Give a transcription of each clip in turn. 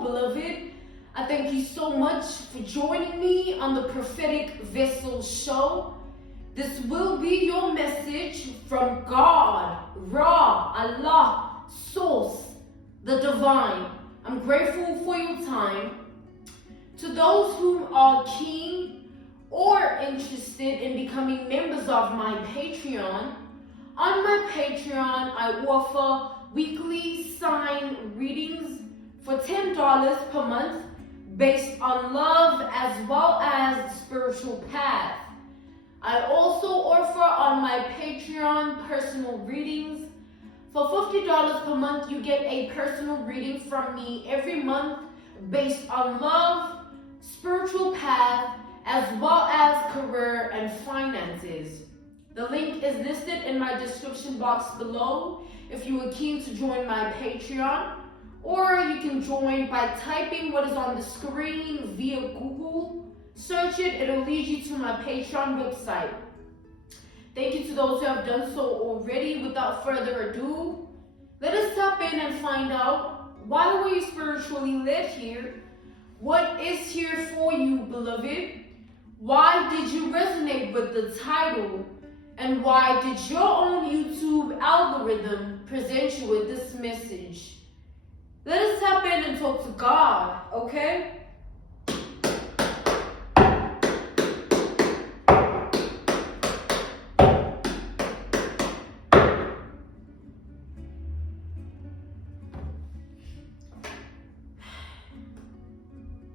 Hello, beloved. I thank you so much for joining me on the Prophetic Vessel Show. This will be your message from God, Ra, Allah, Source, the Divine. I'm grateful for your time. To those who are keen or interested in becoming members of my Patreon, on my Patreon, I offer weekly sign readings for $10 per month based on love as well as spiritual path. I also offer on my Patreon personal readings. For $50 per month, you get a personal reading from me every month based on love, spiritual path, as well as career and finances. The link is listed in my description box below if you are keen to join my Patreon, or you can join by typing what is on the screen via Google. Search it, it'll lead you to my Patreon website. Thank you to those who have done so already. Without further ado, let us tap in and find out, why were you spiritually led here? What is here for you, beloved? Why did you resonate with the title? And why did your own YouTube algorithm present you with this message? Let us tap in and talk to God, okay?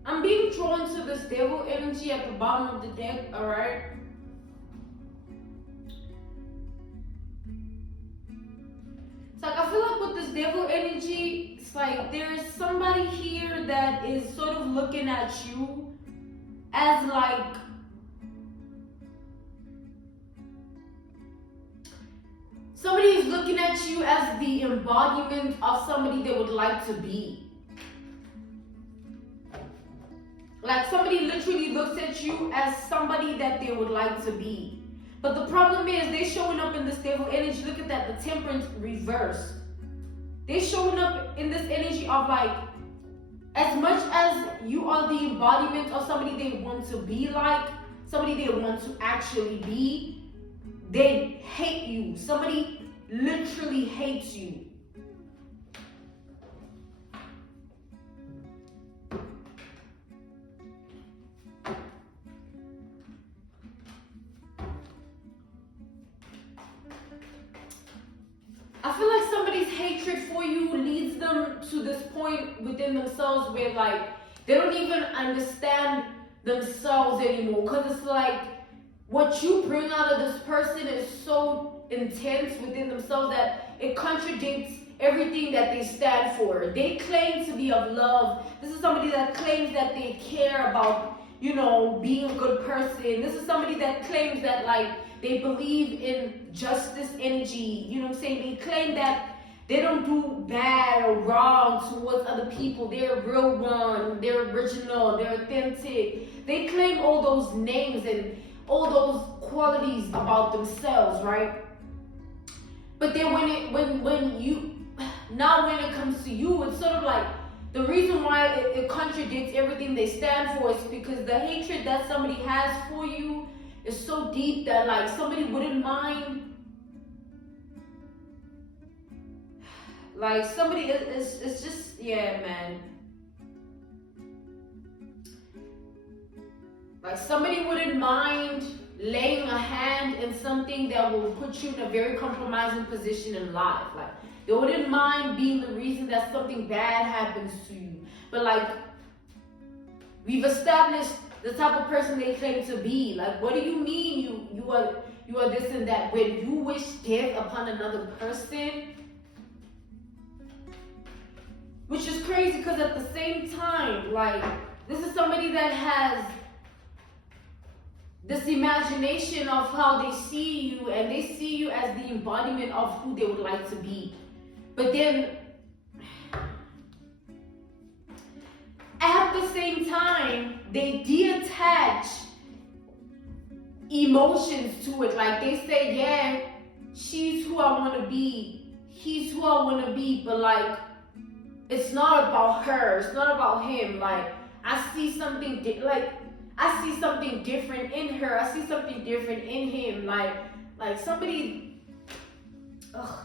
I'm being drawn to this devil energy at the bottom of the deck, alright? Like, I feel like with this devil energy, it's like there is somebody here that is sort of looking at you as like somebody is looking at you as the embodiment of somebody they would like to be. Like, somebody literally looks at you as somebody that they would like to be. But the problem is, they're showing up in this devil energy. Look at that, the Temperance reverse. They're showing up in this energy of like, as much as you are the embodiment of somebody they want to be like, somebody they want to actually be, they hate you. Somebody literally hates you. I feel like somebody's hatred for you leads them to this point within themselves where like they don't even understand themselves anymore, because it's like what you bring out of this person is so intense within themselves that it contradicts everything that they stand for. They claim to be of love. This is somebody that claims that they care about, you know, being a good person. This is somebody that claims that like they believe in justice energy, you know what I'm saying? They claim that they don't do bad or wrong towards other people. They're a real one, they're original, they're authentic. They claim all those names and all those qualities about themselves, right? But then when it comes to you, it's sort of like the reason why it contradicts everything they stand for is because the hatred that somebody has for you is so deep that like somebody wouldn't mind, like somebody it's just, yeah, man, like somebody wouldn't mind laying a hand in something that will put you in a very compromising position in life. Like they wouldn't mind being the reason that something bad happens to you. But like, we've established the type of person they claim to be. Like, what do you mean you are this and that when you wish death upon another person? Which is crazy, because at the same time, like, this is somebody that has this imagination of how they see you, and they see you as the embodiment of who they would like to be. But then at the same time, they detach emotions to it. Like they say, yeah, she's who I want to be, he's who I want to be, but like it's not about her. It's not about him. Like, I see something I see something different in her. I see something different in him. Like somebody. Ugh.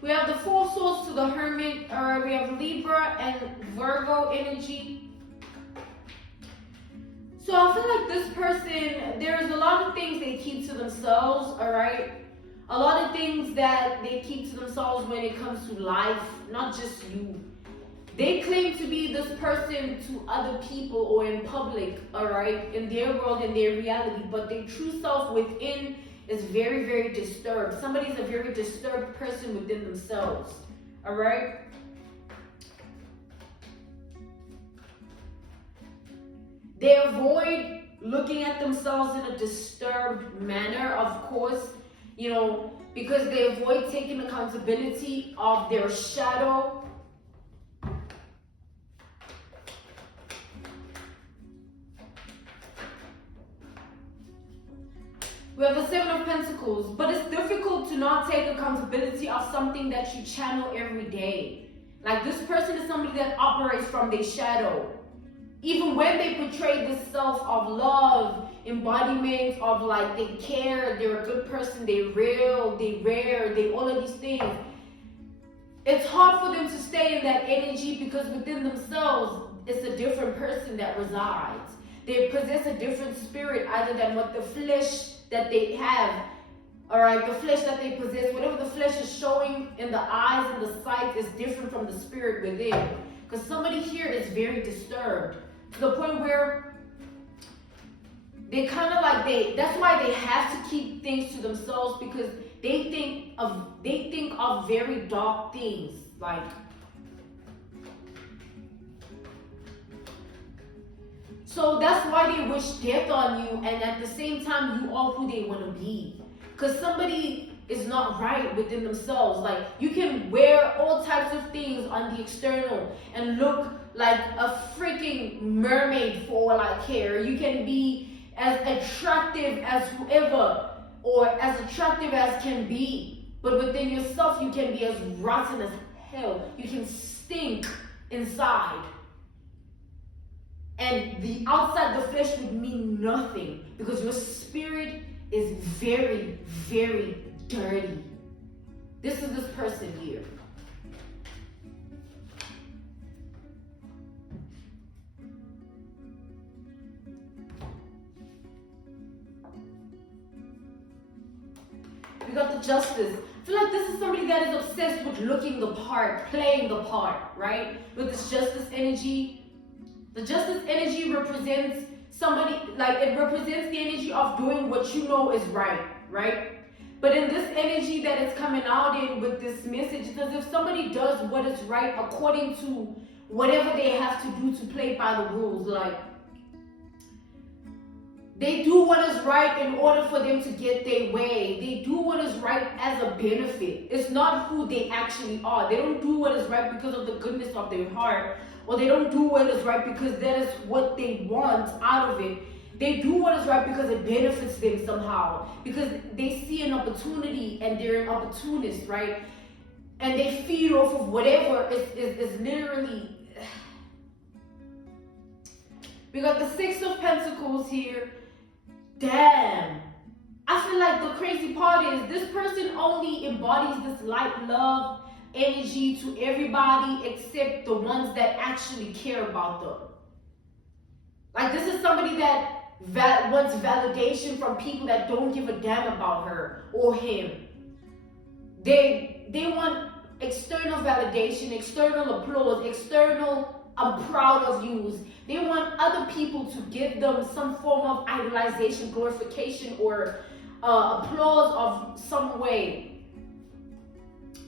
We have the Four Swords to the Hermit. We have Libra and Virgo energy. So I feel like this person, there's a lot of things they keep to themselves, all right? A lot of things that they keep to themselves when it comes to life, not just you. They claim to be this person to other people or in public, all right? In their world, in their reality, but their true self within is very, very disturbed. Somebody's a very disturbed person within themselves, all right? They avoid looking at themselves in a disturbed manner, of course, you know, because they avoid taking accountability of their shadow. We have the Seven of Pentacles, but it's difficult to not take accountability of something that you channel every day. Like, this person is somebody that operates from their shadow. Even when they portray this self of love, embodiment of like they care, they're a good person, they're real, they rare, they all of these things. It's hard for them to stay in that energy because within themselves, it's a different person that resides. They possess a different spirit other than what the flesh that they have, all right, the flesh that they possess, whatever the flesh is showing in the eyes and the sight is different from the spirit within. Because somebody here is very disturbed to the point where they kind of like that's why they have to keep things to themselves, because they think of very dark things, like so that's why they wish death on you, and at the same time you are who they want to be, because somebody is not right within themselves. Like, you can wear all types of things on the external and look like a freaking mermaid for all I care. You can be as attractive as whoever, or as attractive as can be, but within yourself you can be as rotten as hell. You can stink inside, and the outside, the flesh, would mean nothing because your spirit is very, very dirty. This is this person here. We got the Justice. I feel like this is somebody that is obsessed with looking the part, playing the part, right? With this Justice energy. The Justice energy represents somebody, like, it represents the energy of doing what you know is right, right? But in this energy that is coming out in with this message, it's as if somebody does what is right according to whatever they have to do to play by the rules. Like, they do what is right in order for them to get their way. They do what is right as a benefit. It's not who they actually are. They don't do what is right because of the goodness of their heart, or they don't do what is right because that is what they want out of it. They do what is right because it benefits them somehow, because they see an opportunity and they're an opportunist, right? And they feed off of whatever is literally. We got the Six of Pentacles here. Damn. I feel like the crazy part is this person only embodies this light love energy to everybody except the ones that actually care about them. Like, this is somebody that wants validation from people that don't give a damn about her or him. They want external validation, external applause, external "I'm proud of you." They want other people to give them some form of idolization, glorification, or applause of some way.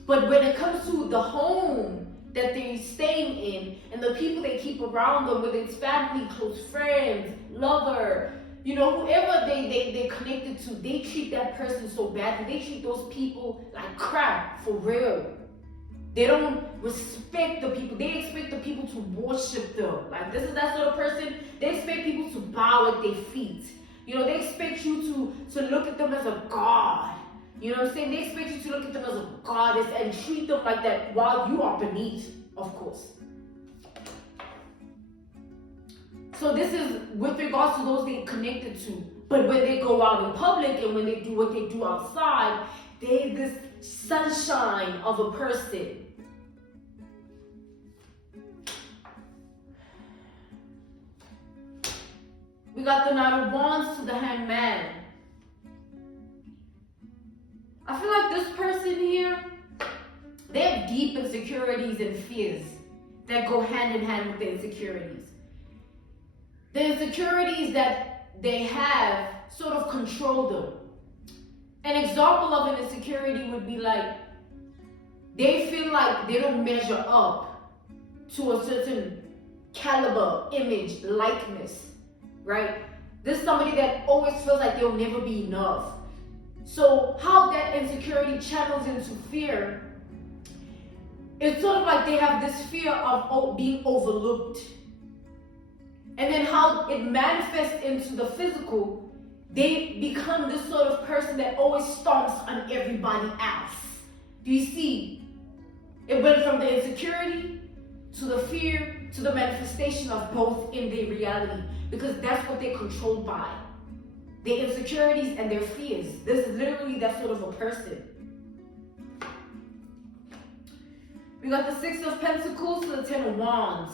But when it comes to the home that they're staying in and the people they keep around them, whether it's family, close friends, lover, you know, whoever they're connected to, they treat that person so badly. They treat those people like crap, for real. They don't respect the people. They expect the people to worship them. Like, this is that sort of person. They expect people to bow at their feet. You know, they expect you to look at them as a god. You know what I'm saying? They expect you to look at them as a goddess and treat them like that while you are beneath, of course. So this is with regards to those they connected to. But when they go out in public and when they do what they do outside, they're this sunshine of a person. We got the Knight of Wands to the Hangman. I feel like this person here, they have deep insecurities and fears that go hand in hand with the insecurities. The insecurities that they have sort of control them. An example of an insecurity would be like, they feel like they don't measure up to a certain caliber, image, likeness, right? This is somebody that always feels like they'll never be enough. So how that insecurity channels into fear, it's sort of like they have this fear of being overlooked. And then how it manifests into the physical, they become this sort of person that always stomps on everybody else. Do you see? It went from the insecurity to the fear to the manifestation of both in their reality, because that's what they're controlled by. Their insecurities and their fears. This is literally that sort of a person. We got the Six of Pentacles to the Ten of Wands.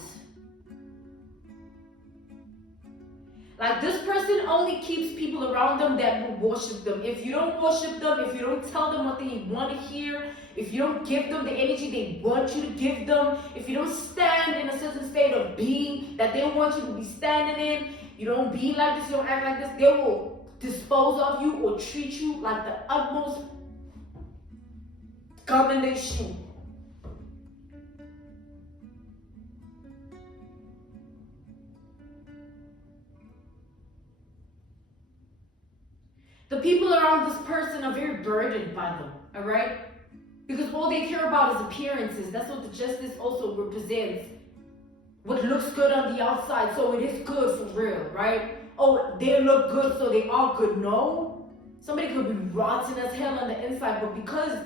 Like, this person only keeps people around them that will worship them. If you don't worship them, if you don't tell them what they want to hear, if you don't give them the energy they want you to give them, if you don't stand in a certain state of being that they want you to be standing in, you don't be like this, you don't act like this, they will dispose of you or treat you like the utmost commendation. The people around this person are very burdened by them, all right? Because all they care about is appearances. That's what the Justice also represents. What looks good on the outside, so it is good for real, right? Oh, they look good, so they are good. No. Somebody could be rotten as hell on the inside, but because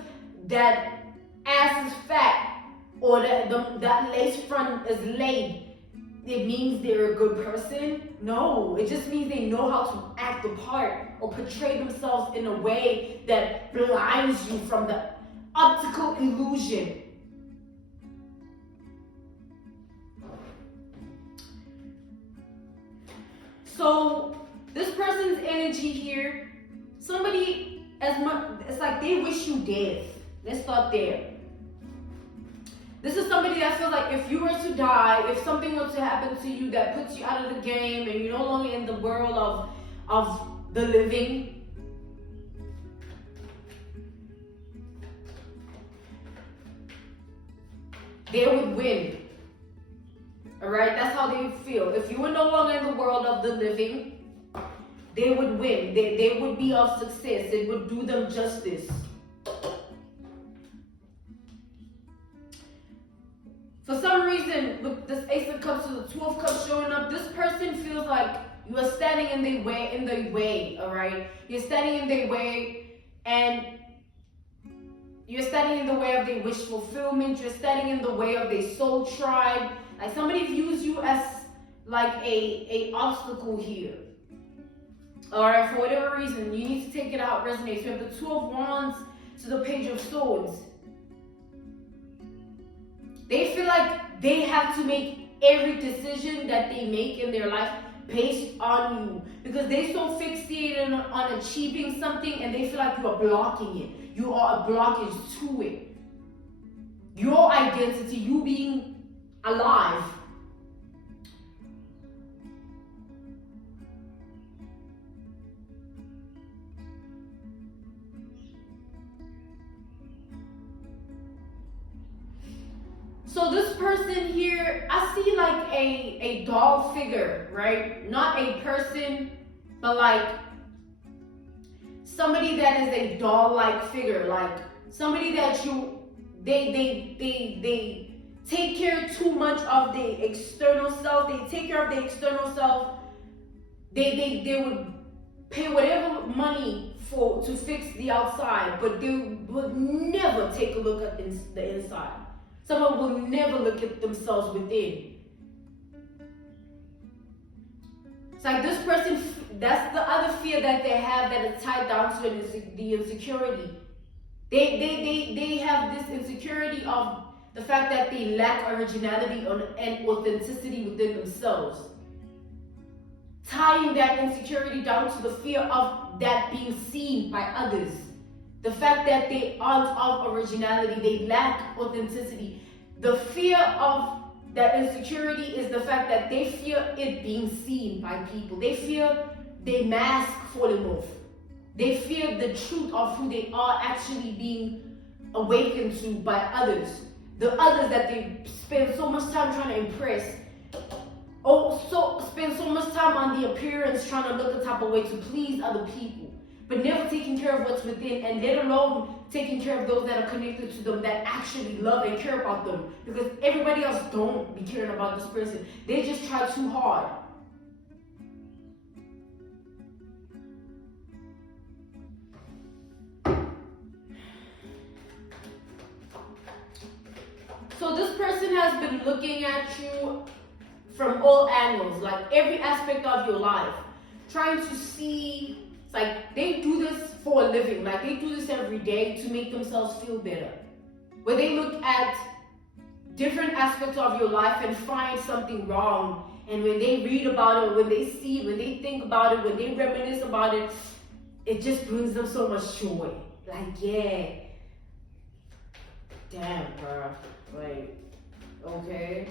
that ass is fat or that lace front is laid, it means they're a good person? No, it just means they know how to act the part or portray themselves in a way that blinds you from the optical illusion. So this person's energy here, somebody, it's like they wish you death. Let's start there. This is somebody that feels like if you were to die, if something were to happen to you that puts you out of the game and you're no longer in the world of the living, they would win. Alright, that's how they feel. If you were no longer in the world of the living, they would win. They would be of success. It would do them justice. For some reason, with this Ace of Cups to the Two of Cups showing up, this person feels like you are standing in their way, all right? You're standing in their way, and you're standing in the way of their wish fulfillment. You're standing in the way of their soul tribe. Like, somebody views you as like a obstacle here. All right, for whatever reason, you need to take it out, resonate. So you have the Two of Wands to the Page of Swords. They feel like they have to make every decision that they make in their life based on you, because they're so fixated on achieving something, and they feel like you are blocking it. You are a blockage to it. Your identity, you being alive. So this person here, I see like a doll figure, right? Not a person, but like somebody that is a doll-like figure, like somebody that they take care too much of the external self. They take care of the external self. They would pay whatever money to fix the outside, but they will never take a look at the inside. Someone will never look at themselves within. It's like this person, that's the other fear that they have that is tied down to the insecurity. They have this insecurity of the fact that they lack originality and authenticity within themselves. Tying that insecurity down to the fear of that being seen by others. The fact that they aren't of originality, they lack authenticity. The fear of that insecurity is the fact that they fear it being seen by people. They fear their mask falling off. They fear the truth of who they are actually being awakened to by others. The others that they spend so much time trying to impress. Spend so much time on the appearance, trying to look the type of way to please other people, but never taking care of what's within, and let alone taking care of those that are connected to them, that actually love and care about them. Because everybody else don't be caring about this person. They just try too hard. So this person has been looking at you from all angles, like every aspect of your life, trying to see. It's like they do this for a living, like they do this every day to make themselves feel better. Where they look at different aspects of your life and find something wrong, and when they read about it, when they see it, when they think about it, when they reminisce about it, it just brings them so much joy. Like, yeah, damn, bro, like, okay.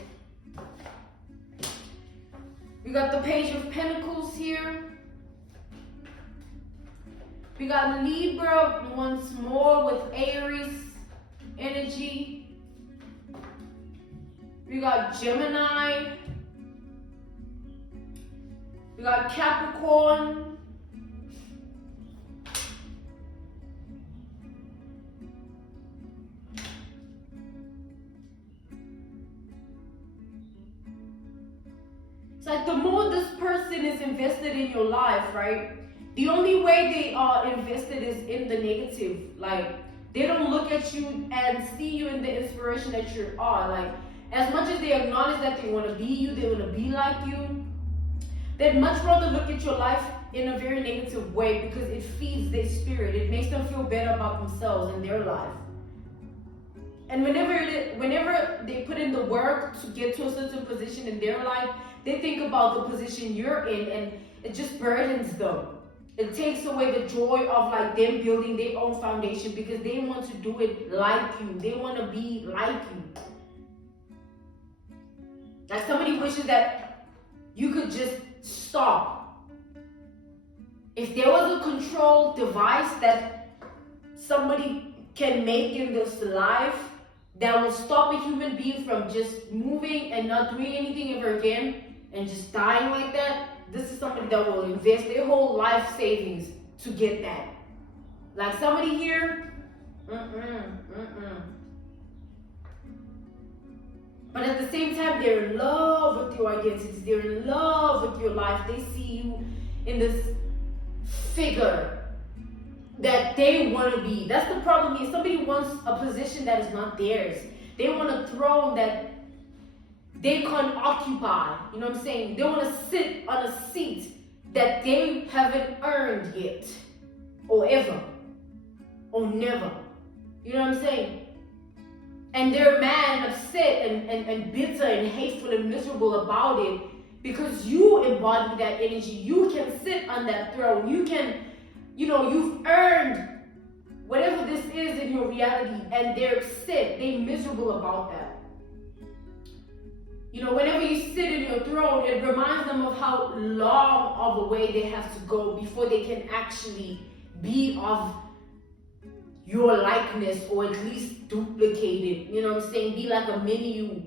We got the Page of Pentacles here. We got Libra once more with Aries energy. We got Gemini. We got Capricorn. It's like the more this person is invested in your life, right? The only way they are invested is in the negative. Like, they don't look at you and see you in the inspiration that you are. Like, as much as they acknowledge that they want to be you, they want to be like you, they'd much rather look at your life in a very negative way because it feeds their spirit. It makes them feel better about themselves and their life. And whenever they put in the work to get to a certain position in their life, they think about the position you're in, and it just burdens them. It takes away the joy of like them building their own foundation because they want to do it like you. They want to be like you. Like somebody wishes that you could just stop. If there was a control device that somebody can make in this life that will stop a human being from just moving and not doing anything ever again and just dying like that, this is somebody that will invest their whole life savings to get that. Like somebody here, But at the same time, they're in love with your identity. They're in love with your life. They see you in this figure that they want to be. That's the problem here. Somebody wants a position that is not theirs. They want a throne that they can't occupy. You know what I'm saying? They want to sit on a seat that they haven't earned yet, or ever, or never. You know what I'm saying? And they're mad and upset and bitter and hateful and miserable about it because you embody that energy. You can sit on that throne. You can, you've earned whatever this is in your reality, and they're upset. They're miserable about that. Whenever you sit in your throne, it reminds them of how long of a way they have to go before they can actually be of your likeness, or at least duplicate it. You know what I'm saying? Be like a mini you.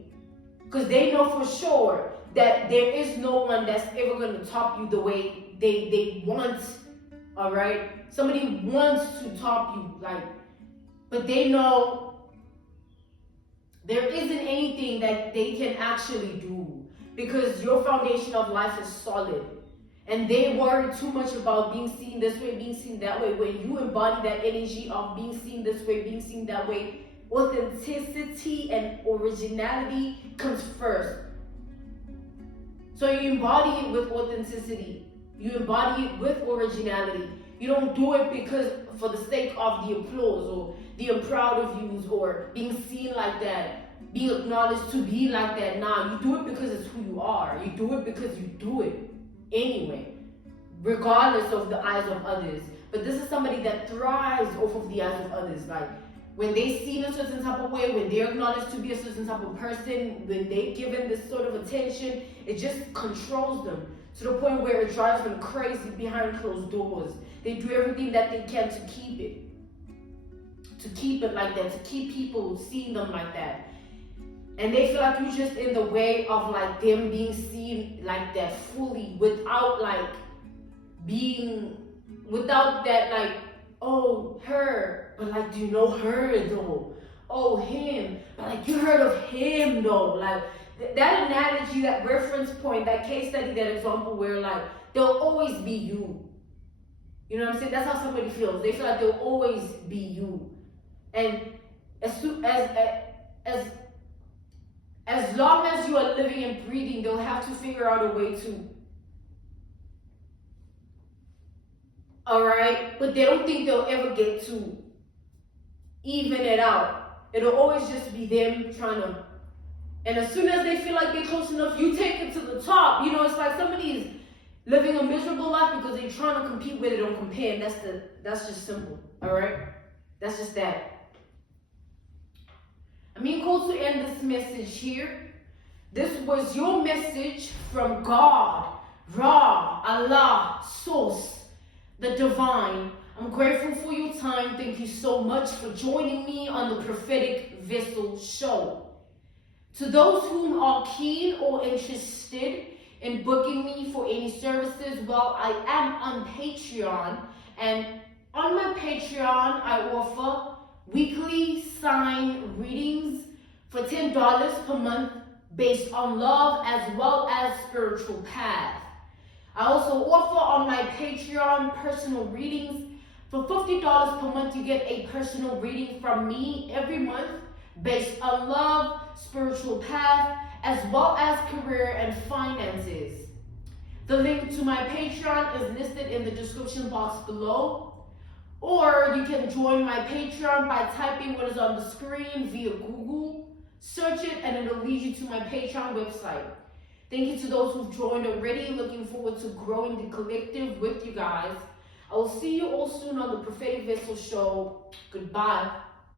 Because they know for sure that there is no one that's ever going to top you the way they want. All right? Somebody wants to top you, but they know there isn't anything that they can actually do because your foundation of life is solid. and they worry too much about being seen this way, being seen that way. When you embody that energy of being seen this way, being seen that way, authenticity and originality comes first. So you embody it with authenticity. You embody it with originality. You don't do it because for the sake of the applause or the I'm proud of yous or being seen like that, being acknowledged to be like that. Nah, you do it because it's who you are. You do it because you do it anyway, regardless of the eyes of others. But this is somebody that thrives off of the eyes of others. Like when they see in a certain type of way, when they're acknowledged to be a certain type of person, when they're given this sort of attention, it just controls them to the point where it drives them crazy behind closed doors. They do everything that they can to keep it like that, to keep people seeing them like that. And they feel like you're just in the way of like them being seen like that fully, without that like, oh, her, but like, do you know her though? Oh, him, but like, you heard of him though? Like that analogy, that reference point, that case study, that example where like, there'll always be you. You know what I'm saying? That's how somebody feels. They feel like there'll always be you. And as long as you are living and breathing, they'll have to figure out a way to. Alright? But they don't think they'll ever get to even it out. It'll always just be them trying to. And as soon as they feel like they're close enough, you take it to the top. You know, it's like somebody is living a miserable life because they're trying to compete with it or compare. And that's just simple. Alright? That's just that. I'm being called to end this message here. This was your message from God, Ra, Allah, Source, the Divine. I'm grateful for your time. Thank you so much for joining me on the Prophetic Vessel Show. To those whom are keen or interested in booking me for any services, well, I am on Patreon. And on my Patreon, I offer weekly sign readings for $10 per month based on love as well as spiritual path. I also offer on my Patreon personal readings. For $50 per month, you get a personal reading from me every month based on love, spiritual path, as well as career and finances. The link to my Patreon is listed in the description box below. Or you can join my Patreon by typing what is on the screen via Google. Search it and it'll lead you to my Patreon website. Thank you to those who've joined already. Looking forward to growing the collective with you guys. I will see you all soon on the Prophetic Vessel Show. Goodbye.